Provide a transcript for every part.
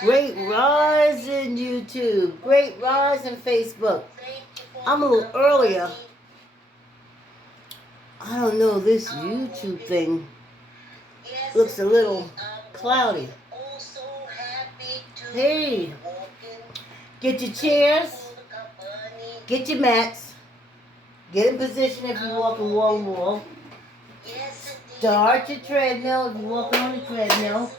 Great rise in YouTube. Great rise in Facebook. I'm a little earlier. I don't know, this YouTube thing looks a little cloudy. Hey, get your chairs, get your mats, get in position if you're walking wall to wall. Start your treadmill if you're walking on the treadmill.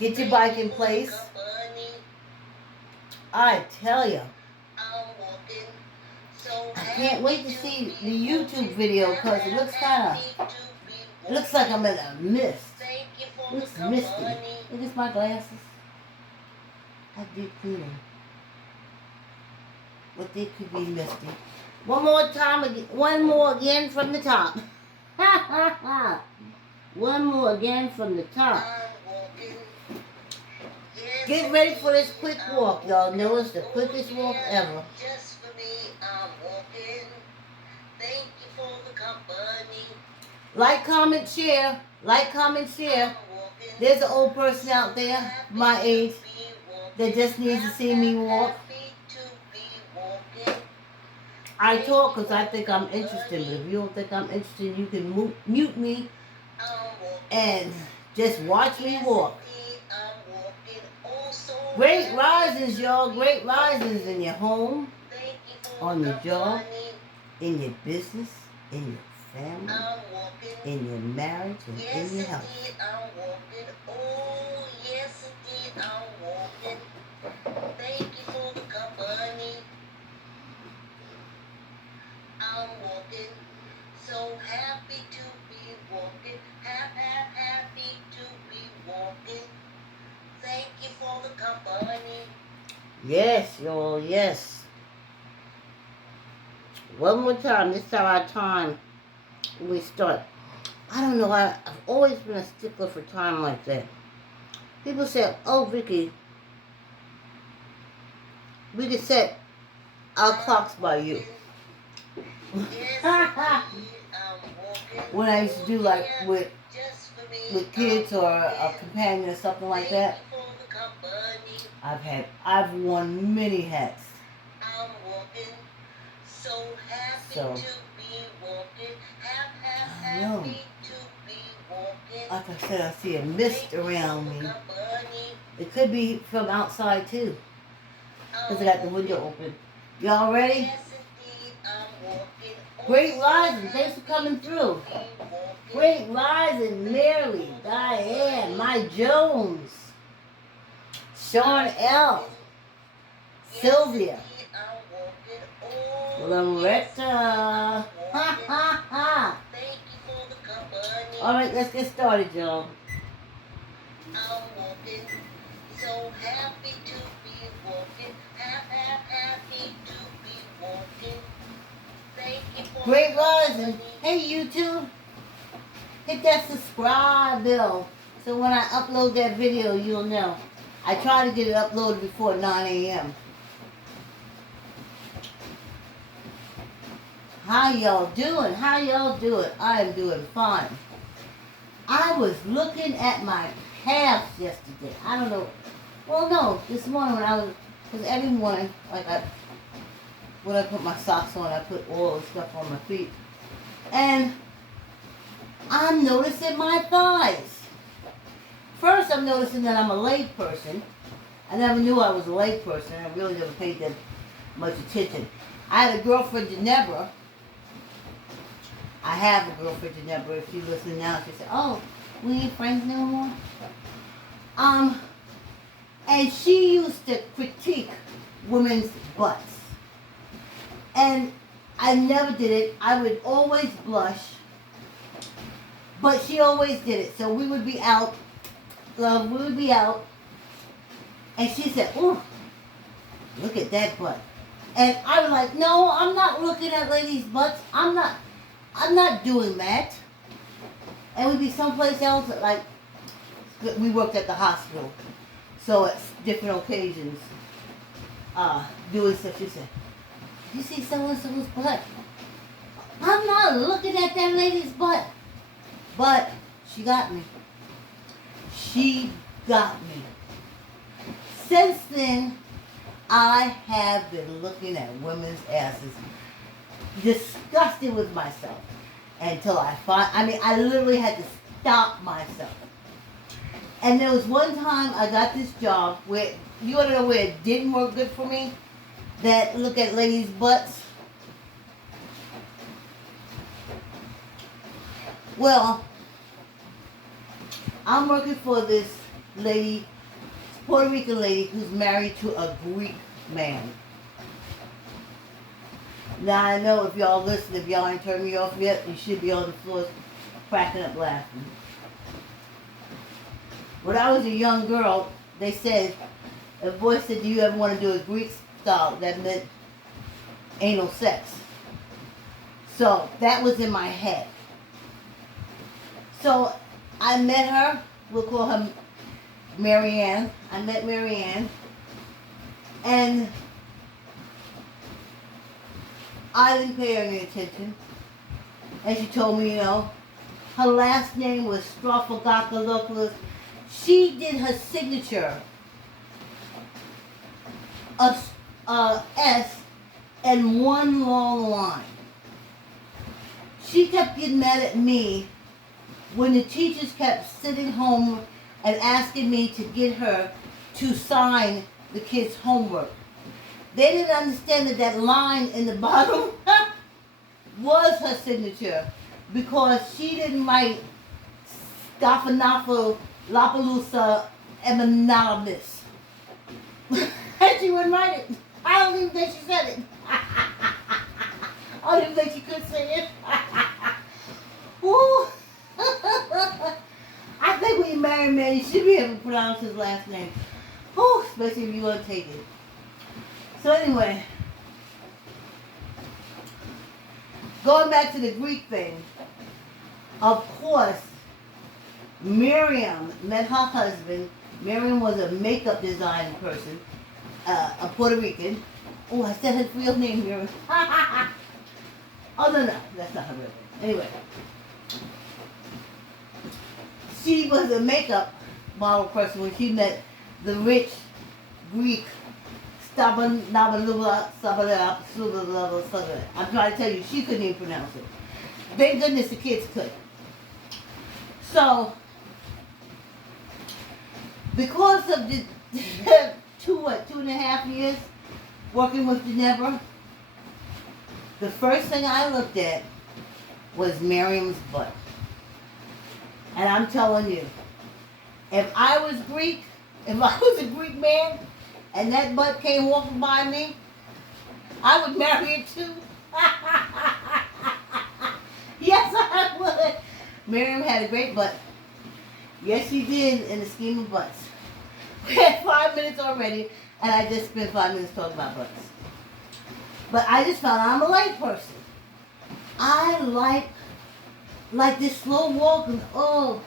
Get your bike in place. I tell you, I can't wait to see the YouTube video because it looks like I'm in a mist. It looks misty. Look at my glasses. I did clean them. But they could be misty. One more again from the top. One more again from the top. Get ready for this quick walk, y'all. Know it's the quickest walk ever. Like, comment, share. Like, comment, share. There's an old person out there, my age, that just needs to see me walk. I talk because I think I'm interested, but if you don't think I'm interested, you can mute me and just watch me walk. Great risings, y'all. Great risings in your home, on your job, in your business, in your family, in your marriage, and in your health. Oh, yes, indeed, I'm walking. Thank you for the company. I'm walking. So happy to be walking. Happy to be walking. Thank you for the company. Yes, y'all, yes. One more time. This is our time we start. I don't know. I've always been a stickler for time like that. People say, oh, Vicky, we could set our clocks by you. When I used to do like with kids or a companion or something like that, I've worn many hats. So I know. Like I said, I see a mist around me. It could be from outside too, because I got the window open. Y'all ready? Great rising. Thanks for coming through. Great rising, Mary, Diane, Mike Jones, Sean L, Sylvia, Loretta. Ha ha ha. All right, let's get started, y'all. I'm walking, so happy to be walking, happy to be walking. Thank you for great rising. Hey, YouTube, hit that subscribe bell so when I upload that video, you'll know. I try to get it uploaded before 9 a.m. How y'all doing? How y'all doing? I am doing fine. I was looking at my calves yesterday. I don't know. Well, no, this morning when I was, because every morning, like when I put my socks on, I put all the stuff on my feet. And I'm noticing my thighs. First, I'm noticing that I'm a leg person. I never knew I was a leg person. I really never paid that much attention. I had a girlfriend, Ginebra. I have a girlfriend, Ginebra. If she's listening now, she said, oh, we ain't friends no more. And she used to critique women's butts. And I never did it. I would always blush. But she always did it. So we would be out. And she said, ooh, look at that butt. And I was like, no, I'm not looking at ladies' butts. I'm not doing that. And we'd be someplace else, like, we worked at the hospital. So at different occasions, doing stuff, she said, you see so-and-so's butt? I'm not looking at that lady's butt. But she got me. she got me. Since then, I have been looking at women's asses, disgusted with myself, until I literally had to stop myself. And there was one time I got this job where, you want to know where it didn't work good for me? That look at ladies' butts. Well, I'm working for this lady, Puerto Rican lady, who's married to a Greek man. Now I know if y'all listen, if y'all ain't turned me off yet, you should be on the floor cracking up laughing. When I was a young girl, they said, a boy said, do you ever want to do a Greek style? That meant anal sex. So that was in my head. So I met her, we'll call her Marianne. I met Marianne, and I didn't pay her any attention. And she told me, her last name was Strofogopoulos. She did her signature, a S and one long line. She kept getting mad at me when the teachers kept sitting home and asking me to get her to sign the kids' homework. They didn't understand that line in the bottom was her signature, because she didn't write Stafanafa Lapalusa Emanabis. And she wouldn't write it. I don't even think she said it. I don't even think she could say it. Woo. I think when you marry a man, you should be able to pronounce his last name. Woo, especially if you want to take it. So anyway, going back to the Greek thing, of course, Miriam met her husband. Miriam was a makeup design person, a Puerto Rican. Oh, I said her real name, Miriam. Oh, no, that's not her real name. Anyway, she was a makeup model person when she met the rich Greek I'm trying to tell you, she couldn't even pronounce it. Thank goodness the kids could. So, because of the 2.5 years working with Ginevra, the first thing I looked at was Miriam's butt. And I'm telling you, if I was Greek, if I was a Greek man, and that butt came walking by me, I would marry it too. Yes, I would. Miriam had a great butt. Yes, she did, in the scheme of butts. We had 5 minutes already, and I just spent 5 minutes talking about butts. But I just found I'm a light person. I like this slow walking. Oh,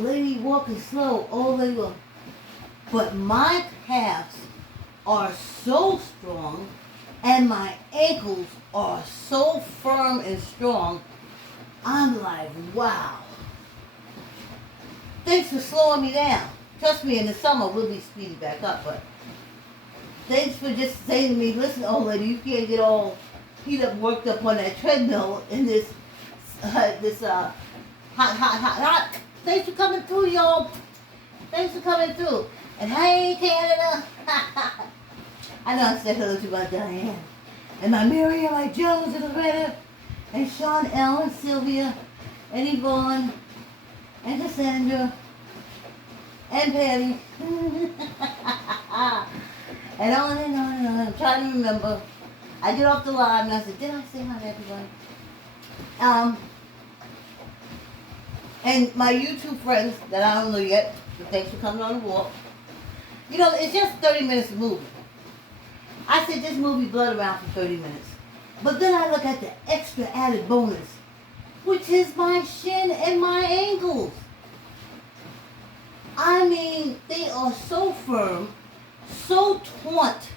lady walking slow. Oh, lady walking. But my calves are so strong, and my ankles are so firm and strong, I'm like, wow. Thanks for slowing me down. Trust me, in the summer we'll be speeding back up, but thanks for just saying to me, listen, old lady, you can't get all worked up on that treadmill in this hot. Thanks for coming through, y'all. Thanks for coming through. And hey, Canada. I know I said hello to my Diane. And my Miriam, my Jones, and Loretta, and Sean L, and Sylvia, and Yvonne, and Cassandra, and Patty. And on and on and on. I'm trying to remember. I get off the line and I said, did I say hi to everybody? And my YouTube friends that I don't know yet, but thanks for coming on the walk. It's just 30 minutes of movie. I said just movie blood around for 30 minutes. But then I look at the extra added bonus, which is my shin and my ankles. I mean, they are so firm, so taut.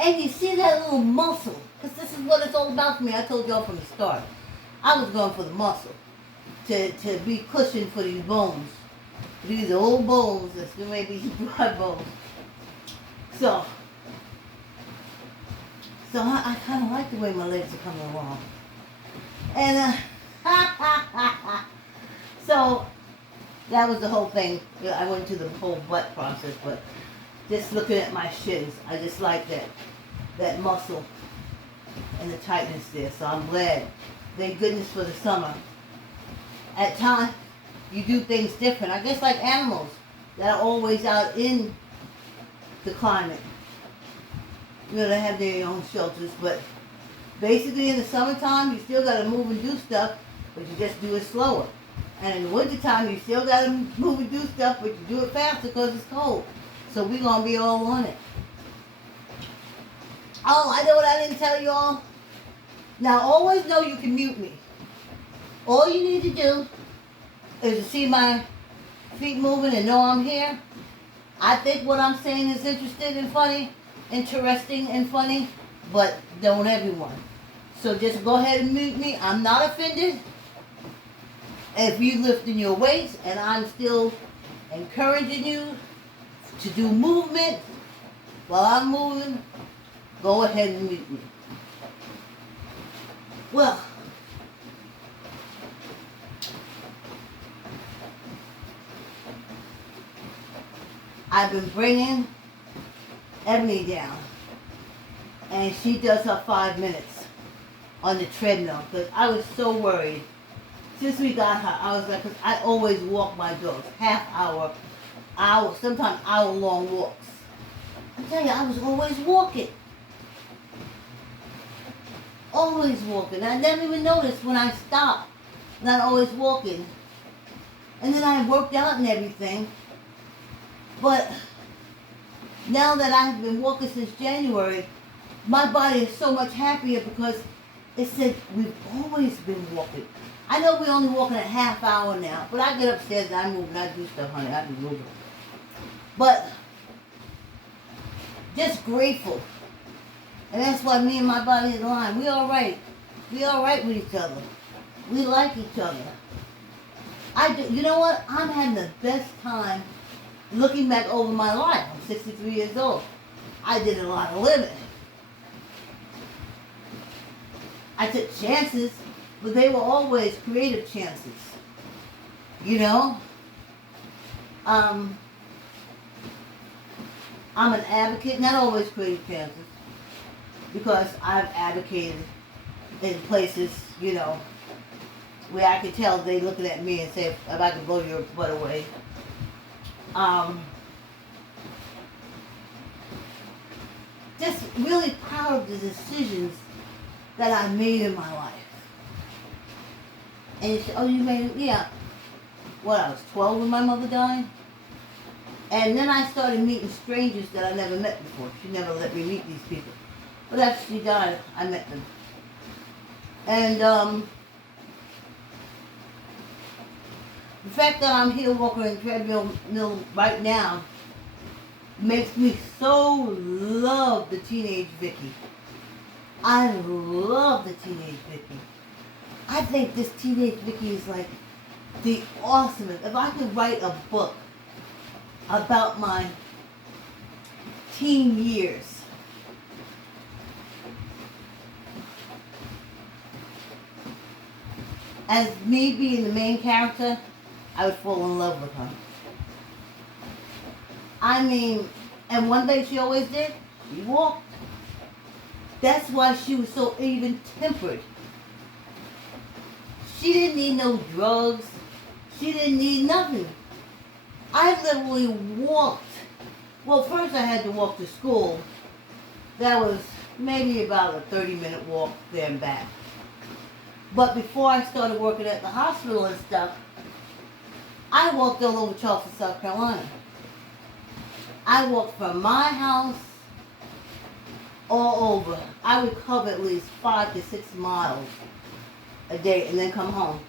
And you see that little muscle, because this is what it's all about for me. I told y'all from the start. I was going for the muscle to be cushioned for these bones. These are old bones. That still may be blood bones. So I kind of like the way my legs are coming along. And so that was the whole thing. I went through the whole butt process, but just looking at my shins, I just like that muscle and the tightness there. So I'm glad. Thank goodness for the summer. At times, you do things different. I guess like animals that are always out in the climate. You know, they have their own shelters, but basically in the summertime, you still got to move and do stuff, but you just do it slower. And in the wintertime, you still got to move and do stuff, but you do it faster because it's cold. So we're going to be all on it. Oh, I know what I didn't tell you all. Now, always know you can mute me. All you need to do is to see my feet moving and know I'm here. I think what I'm saying is interesting and funny, but don't everyone. So just go ahead and mute me. I'm not offended. If you lifting your weights and I'm still encouraging you to do movement while I'm moving, go ahead and mute me. Well, I've been bringing Ebony down, and she does her 5 minutes on the treadmill because I was so worried. Since we got her, I was like, because I always walk my dogs, half hour, sometimes hour-long walks. I tell you, I was always walking. Always walking. I never even noticed when I stopped, not always walking. And then I worked out and everything. But now that I've been walking since January, my body is so much happier because it said we've always been walking. I know we're only walking a half hour now, but I get upstairs and I move and I do stuff, honey. I be moving. But just grateful. And that's why me and my body is aligned. We all right. We all right with each other. We like each other. You know what? I'm having the best time looking back over my life. I'm 63 years old. I did a lot of living. I took chances, but they were always creative chances. You know? I'm an advocate, not always creative chances, because I've advocated in places, you know, where I could tell they looking at me and say, if I could blow your butt away. Just really proud of the decisions that I made in my life. And you say, oh, you made it? Yeah. What, I was 12 when my mother died? And then I started meeting strangers that I never met before. She never let me meet these people. But after she died, I met them. And the fact that I'm here walking in treadmill right now makes me so love the teenage Vicky. I love the teenage Vicky. I think this teenage Vicky is like the awesomest. If I could write a book about my teen years, as me being the main character, I would fall in love with her. I mean, and one thing she always did, she walked. That's why she was so even-tempered. She didn't need no drugs. She didn't need nothing. I literally walked. Well, first I had to walk to school. That was maybe about a 30-minute walk there and back. But before I started working at the hospital and stuff, I walked all over Charleston, South Carolina. I walked from my house all over. I would cover at least 5 to 6 miles a day and then come home.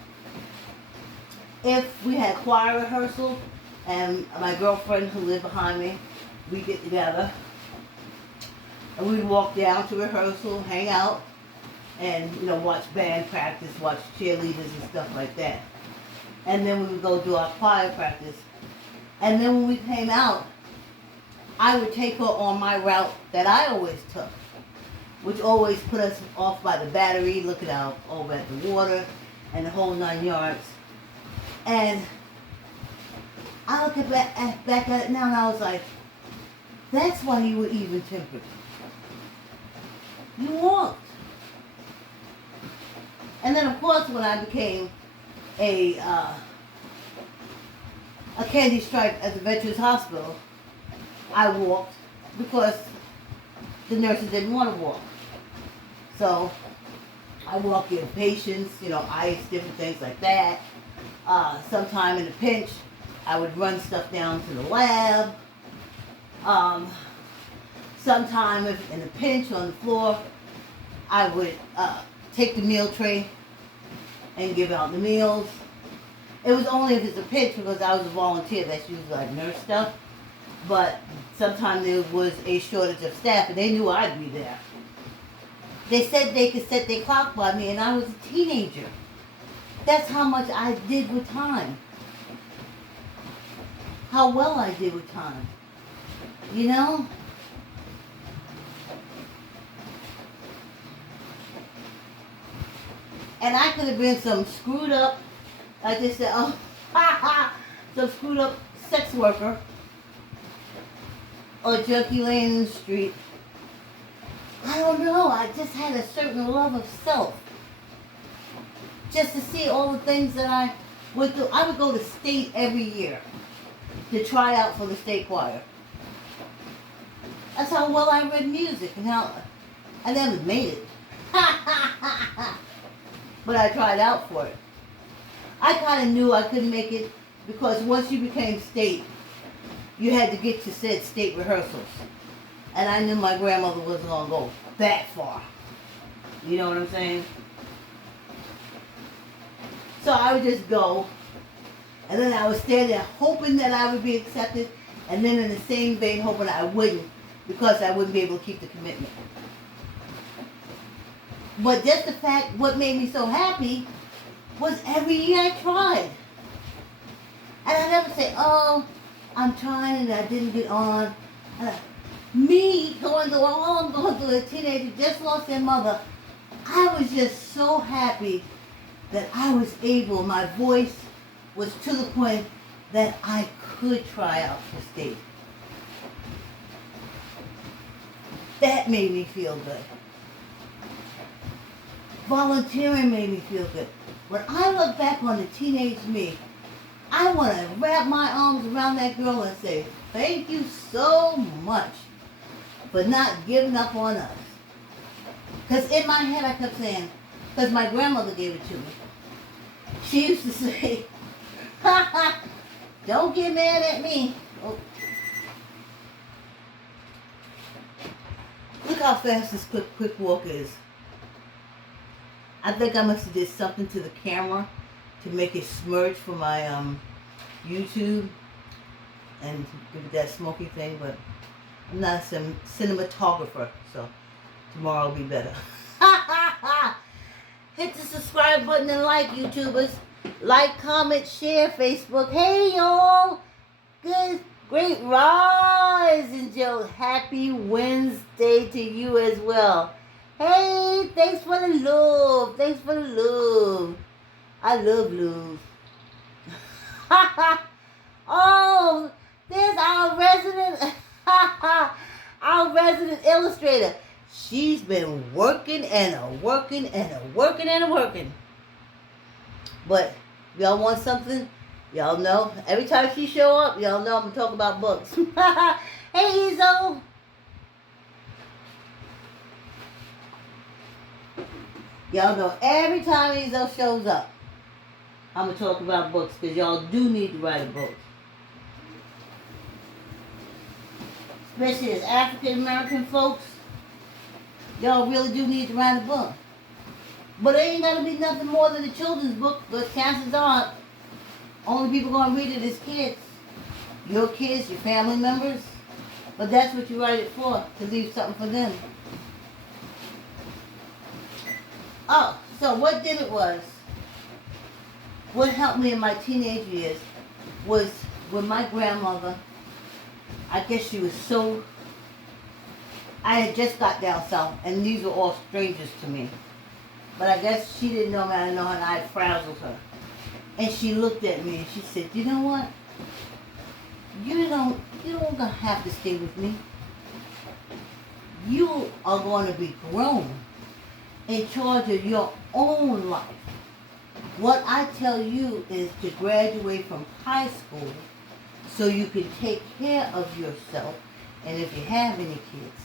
If we had choir rehearsal and my girlfriend who lived behind me, we'd get together and we'd walk down to rehearsal, hang out, and watch band practice, watch cheerleaders and stuff like that. And then we would go do our choir practice. And then when we came out, I would take her on my route that I always took, which always put us off by the Battery, looking out over at the water and the whole 9 yards. And I look back at it now and I was like, that's why you were even-tempered. You walked. And then, of course, when I became a candy stripe at the Veterans Hospital, I walked because the nurses didn't want to walk. So I walk in patients, ice, different things like that. Sometime in a pinch, I would run stuff down to the lab. Sometime in a pinch on the floor, I would take the meal tray and give out the meals. It was only if it's a pinch because I was a volunteer. That's usually like nurse stuff. But sometimes there was a shortage of staff and they knew I'd be there. They said they could set their clock by me and I was a teenager. That's how much I did with time. How well I did with time. You know? And I could have been some screwed up, like they said, some screwed up sex worker or junkie laying in the street. I don't know. I just had a certain love of self. Just to see all the things that I went through. I would go to state every year to try out for the state choir. That's how well I read music and how I never made it. But I tried out for it. I kind of knew I couldn't make it because once you became state, you had to get to said state rehearsals. And I knew my grandmother wasn't going to go that far. You know what I'm saying? So I would just go, and then I would stand there hoping that I would be accepted, and then in the same vein hoping I wouldn't, because I wouldn't be able to keep the commitment. But just the fact, what made me so happy was every year I tried. And I never say, oh, I'm trying and I didn't get on. Me going through all I'm going through, a teenager just lost their mother, I was just so happy that I was able, my voice was to the point that I could try out for state. That made me feel good. Volunteering made me feel good. When I look back on the teenage me, I want to wrap my arms around that girl and say, thank you so much for not giving up on us. Because in my head I kept saying, because my grandmother gave it to me. She used to say, don't get mad at me. Oh. Look how fast this quick walk is. I think I must have did something to the camera to make it smudge for my YouTube and give it that smoky thing, but I'm not a cinematographer, so tomorrow will be better. Hit the subscribe button and like, YouTubers. Like, comment, share, Facebook. Hey, y'all. Good, great rise, and Joe. Happy Wednesday to you as well. Hey, thanks for the love. Thanks for the love. I love love. Oh, there's our resident, our resident illustrator. She's been working and working and working and working. But y'all want something? Y'all know. Every time she show up, y'all know I'm going to talk about books. Hey, Izzo. Y'all know every time Izzo shows up, I'm going to talk about books because y'all do need to write a book. Especially as African American folks, y'all really do need to write a book. But it ain't got to be nothing more than a children's book, but chances are, only people going to read it is kids. Your kids, your family members. But that's what you write it for, to leave something for them. Oh, so what did it was, what helped me in my teenage years was with my grandmother. I guess she was so... I had just got down south, and these were all strangers to me. But I guess she didn't know me, I didn't know her, and I had frazzled her. And she looked at me and she said, you know what? You don't have to stay with me. You are going to be grown, in charge of your own life. What I tell you is to graduate from high school so you can take care of yourself, and if you have any kids.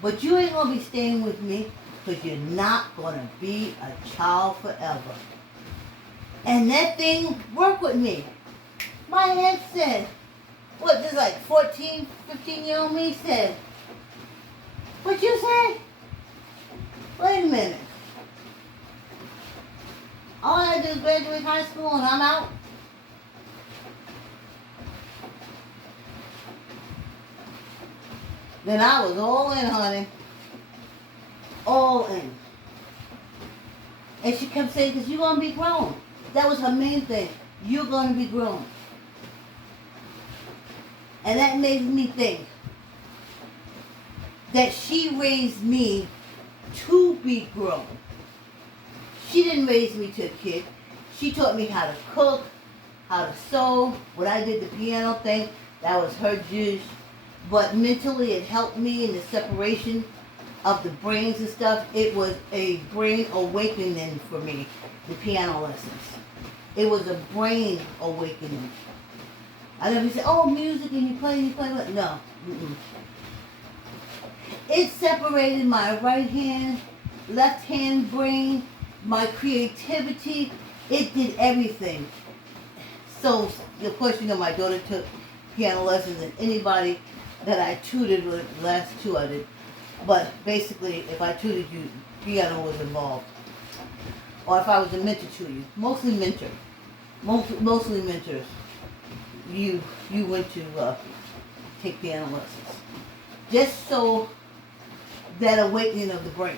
But you ain't going to be staying with me because you're not going to be a child forever. And that thing worked with me. My head said, what, this like 14, 15-year-old me said, what you say? Wait a minute. All I do is graduate high school and I'm out? Then I was all in, honey. All in. And she kept saying, because you're going to be grown. That was her main thing. You're going to be grown. And that made me think that she raised me to be grown. She didn't raise me to a kid. She taught me how to cook, how to sew. When I did the piano thing, that was her juice. But mentally, it helped me in the separation of the brains and stuff. It was a brain awakening for me, the piano lessons. It was a brain awakening. I never said, oh, music and you play. No. Mm-mm. It separated my right hand, left hand brain, my creativity. It did everything. So, of course, you know, my daughter took piano lessons, and anybody that I tutored with, the last two I did. But basically, if I tutored you, piano was involved. Or if I was a mentor to you. Mostly mentor. Mostly mentors. You went to take piano lessons. Just so that awakening of the brain.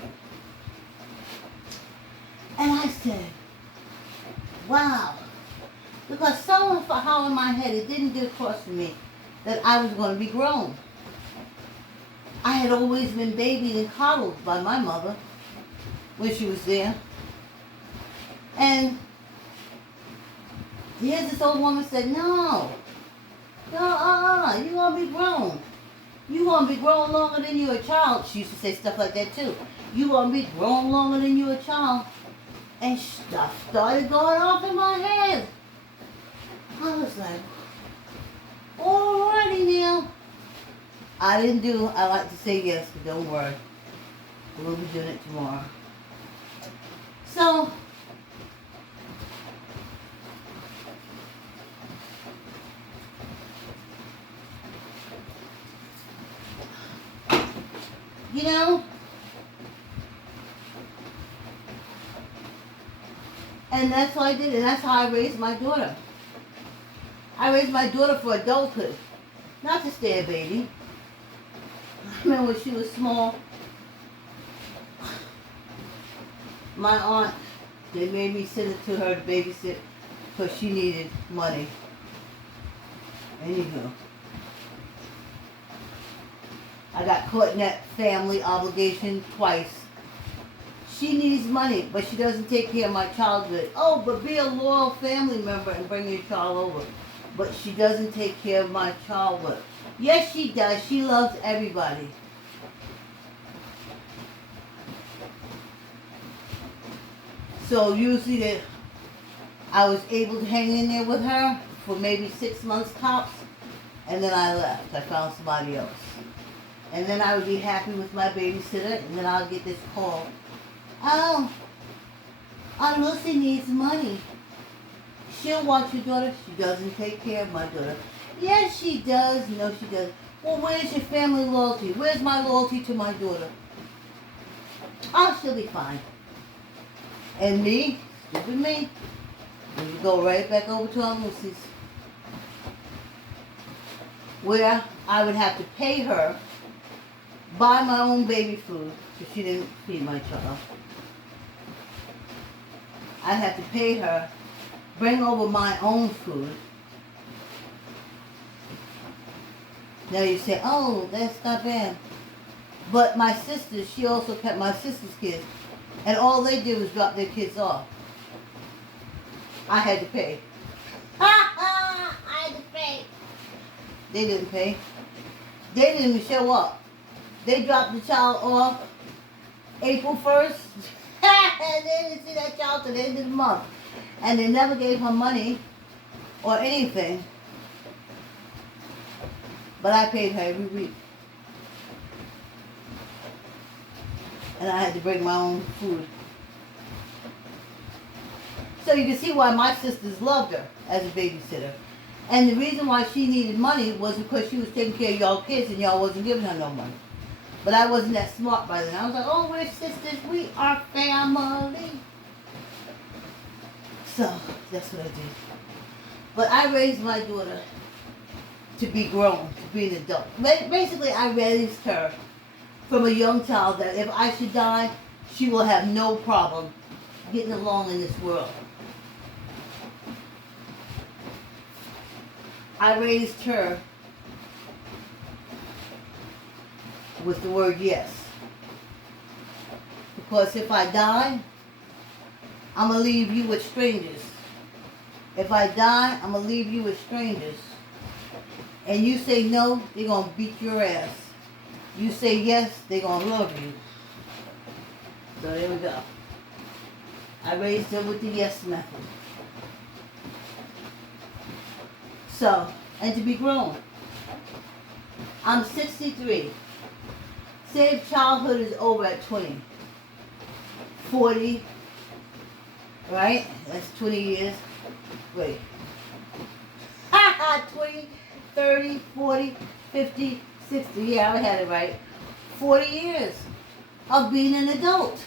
And I said, wow. Because somehow in my head, it didn't get across to me that I was going to be grown. I had always been babied and coddled by my mother when she was there. And here's this old woman said, no, you're going to be grown. You're going to be grown longer than you're a child. She used to say stuff like that too. You're going to be grown longer than you're a child. And stuff started going off in my head. I was like, alrighty now. I like to say yes, but don't worry. We'll be doing it tomorrow. So, you know, and that's what I did, and that's how I raised my daughter. I raised my daughter for adulthood, not to stay a baby. I remember when she was small, my aunt, they made me send it to her to babysit because she needed money. Anywho, I got caught in that family obligation twice. She needs money, but she doesn't take care of my childhood. Oh, but be a loyal family member and bring your child over. But she doesn't take care of my childhood. Yes, she does. She loves everybody. So usually I was able to hang in there with her for maybe 6 months tops, and then I left. I found somebody else. And then I would be happy with my babysitter, and then I'll get this call. Oh, Aunt Lucy needs money. She'll watch your daughter. She doesn't take care of my daughter. Yes, she does. No, she doesn't. Well, where's your family loyalty? Where's my loyalty to my daughter? Oh, she'll be fine. And me, stupid me, we would go right back over to Aunt Lucy's, where I would have to pay her, buy my own baby food, because she didn't feed my child. I'd have to pay her bring over my own food. Now you say, oh, that's not bad. But my sisters, she also kept my sister's kids. And all they did was drop their kids off. I had to pay. I had to pay. They didn't pay. They didn't even show up. They dropped the child off April 1st. And they didn't see that child till the end of the month. And they never gave her money or anything. But I paid her every week. And I had to bring my own food. So you can see why my sisters loved her as a babysitter. And the reason why she needed money was because she was taking care of y'all kids and y'all wasn't giving her no money. But I wasn't that smart by then. I was like, oh, we're sisters. We are family. So that's what I did. But I raised my daughter to be grown, to be an adult. Basically, I raised her from a young child that if I should die, she will have no problem getting along in this world. I raised her with the word yes. Because if I die, I'm going to leave you with strangers. If I die, I'm going to leave you with strangers. And you say no, they're going to beat your ass. You say yes, they're going to love you. So there we go. I raised her with the yes method. So, and to be grown. I'm 63. Say if childhood is over at 20. 40, right? That's 20 years. Wait. 20, 30, 40, 50, 60. Yeah, I had it right. 40 years of being an adult.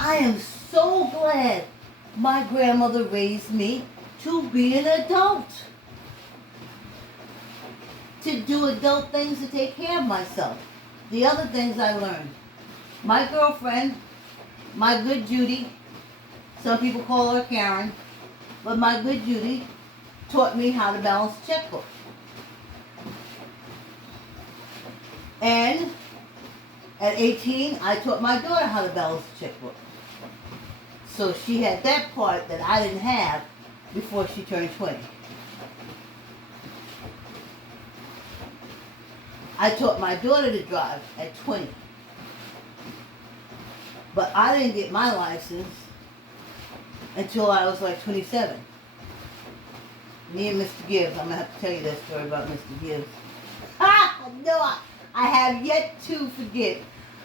I am so glad my grandmother raised me to be an adult. To do adult things to take care of myself. The other things I learned. My girlfriend, my good Judy, some people call her Karen, but my good Judy taught me how to balance a checkbook. And at 18, I taught my daughter how to balance a checkbook. So she had that part that I didn't have before she turned 20. I taught my daughter to drive at 20. But I didn't get my license until I was like 27. Me and Mr. Gibbs, I'm going to have to tell you that story about Mr. Gibbs. No, I have yet to forget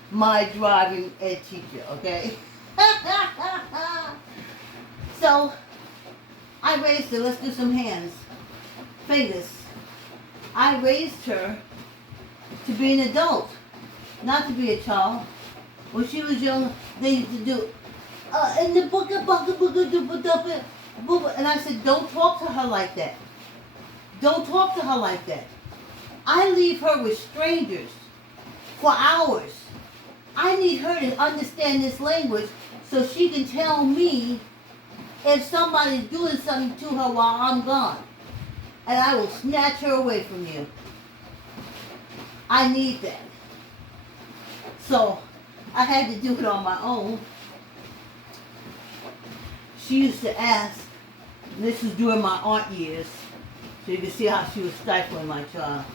my driving ed teacher, okay? So, I raised her. Let's do some hands. Fingers. I raised her to be an adult, not to be a child. When she was young, they used to do, in the book, and I said, don't talk to her like that. Don't talk to her like that. I leave her with strangers for hours. I need her to understand this language so she can tell me if somebody's doing something to her while I'm gone. And I will snatch her away from you. I need that. So, I had to do it on my own. She used to ask, and this was during my aunt years, so you can see how she was stifling my child.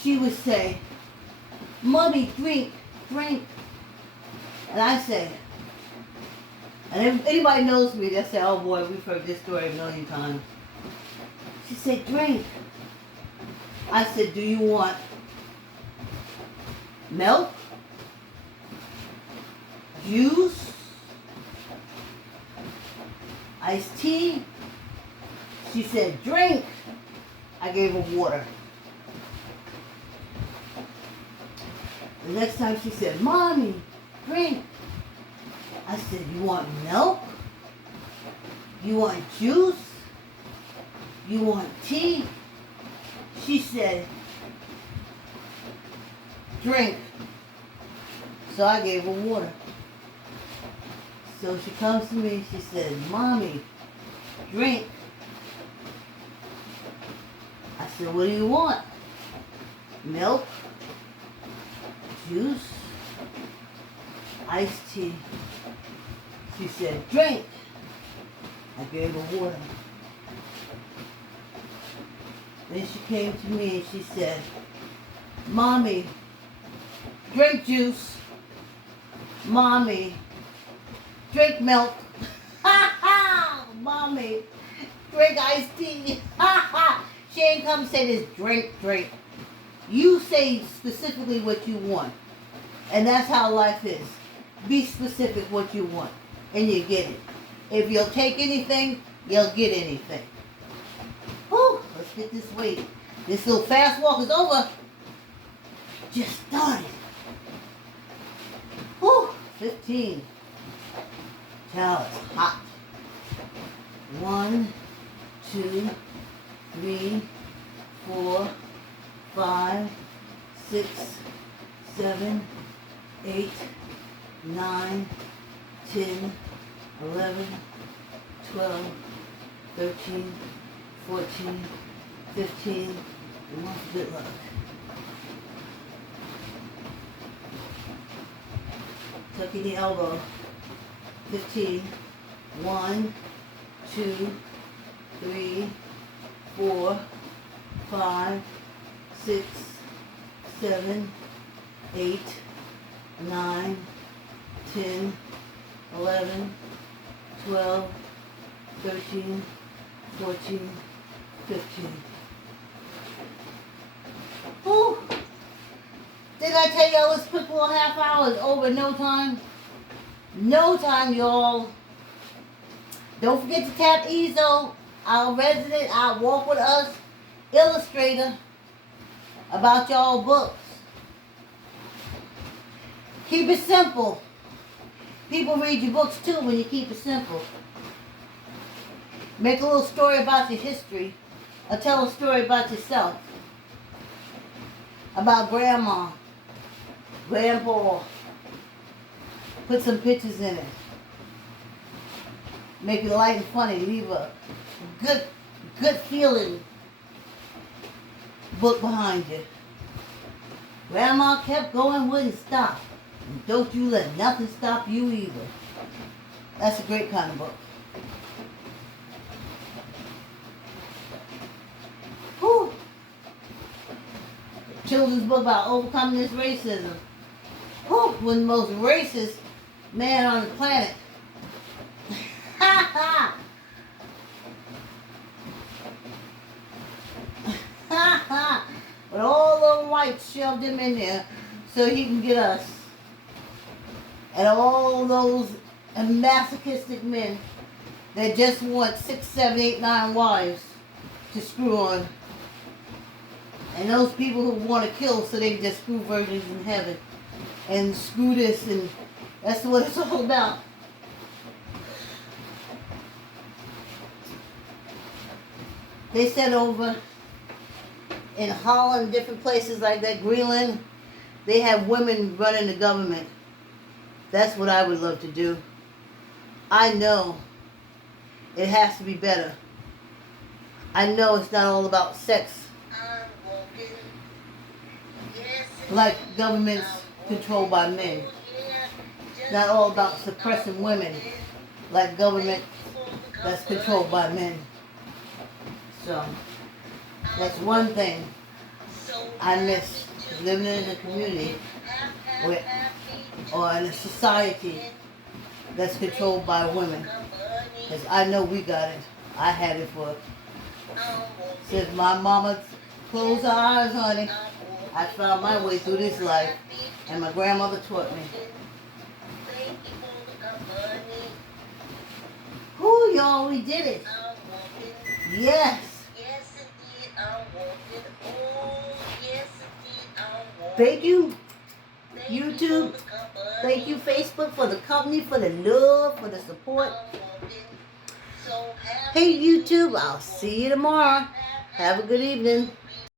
She would say, Mommy, drink, drink. And I say, and if anybody knows me, they say, oh boy, we've heard this story a million times. She said, drink. I said, do you want milk? Juice? Iced tea? She said, drink. I gave her water. The next time she said, Mommy, drink. I said, you want milk? You want juice? You want tea? She said, drink. So I gave her water. So she comes to me, she said, Mommy, drink. I said, what do you want? Milk? Juice? Iced tea? She said, drink. I gave her water. Then she came to me and she said, Mommy, drink juice. Mommy, drink milk. Ha ha! Mommy, drink iced tea. Ha ha! She ain't come say this, drink. You say specifically what you want. And that's how life is. Be specific what you want. And you get it. If you'll take anything, you'll get anything. Whew, let's get this weight. This little fast walk is over. Just started. Whew, 15. Child, it's hot. 1, 2, 3, 4, 5, 6, 7, 8, 9, 10, 11, 12, 13, 14, 15, and once good luck. Tuck in the elbow. 15. 1, 2, 3, 4, 5, 6, 7, 8, 9, 10, 11, 12, 13, 14, 15. Whew. Didn't I tell y'all this quick little half hour is over in no time? No time, y'all. Don't forget to tap Ezo, our resident, our Walk With Us illustrator, about y'all books. Keep it simple. People read your books too when you keep it simple. Make a little story about your history, or tell a story about yourself. About grandma, grandpa. Put some pictures in it. Make it light and funny. Leave a good feeling book behind you. Grandma kept going, wouldn't stop. And don't you let nothing stop you either. That's a great kind of book. Whew. Children's book about overcoming this racism. Whew, one of the most racist man on the planet. Ha ha! Ha ha! But all the whites shoved him in there so he can get us. And all those masochistic men that just want 6, 7, 8, 9 wives to screw on. And those people who want to kill so they can just screw virgins in heaven. And screw this, and that's what it's all about. They said over in Holland, different places like that, Greenland, they have women running the government. That's what I would love to do. I know it has to be better. I know it's not all about sex. Like governments controlled by men. It's not all about suppressing women like government that's controlled by men. So, that's one thing I miss, living in a community or in a society that's controlled by women. Because I know we got it. I had it for, since my mama closed her eyes, honey, I found my way through this life. And my grandmother taught me. Whoo, y'all, we did it. Yes. Thank you, YouTube. Thank you, Facebook, for the company, for the love, for the support. Hey, YouTube, I'll see you tomorrow. Have a good evening.